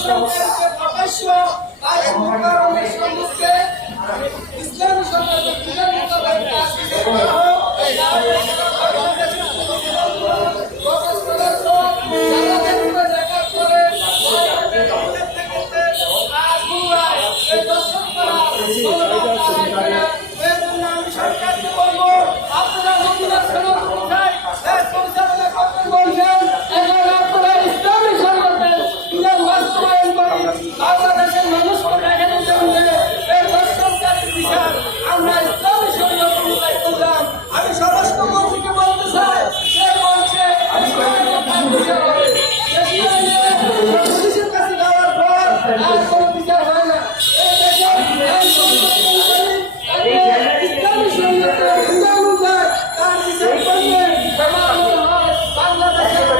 দর্শনকারীকে প্রকাশ্য কারণের সম্মুখে ইসলামী সমাজের বিধান মোতাবেক কাজ করা হোক। সরকারকে বলবো আপনারা মদিনার সনদ কোথায় পরিচালনা করতে বলছেন, এখন আপনারা ইসলামী সনদের বিধান বাস্তবায়ন করে বাংলাদেশের মানুষকে দেখানোর জন্য এই দর্শনকারীর বিচার আমরা ইসলামী শরীয়ত অনুযায়ী করলাম। আমি স্বরাষ্ট্র মন্ত্রীকে বলতে চাই, সে বলছে পুলিশের কাছে যাওয়ার পর আর কোনো বিচার হয় না। বাংলাদেশের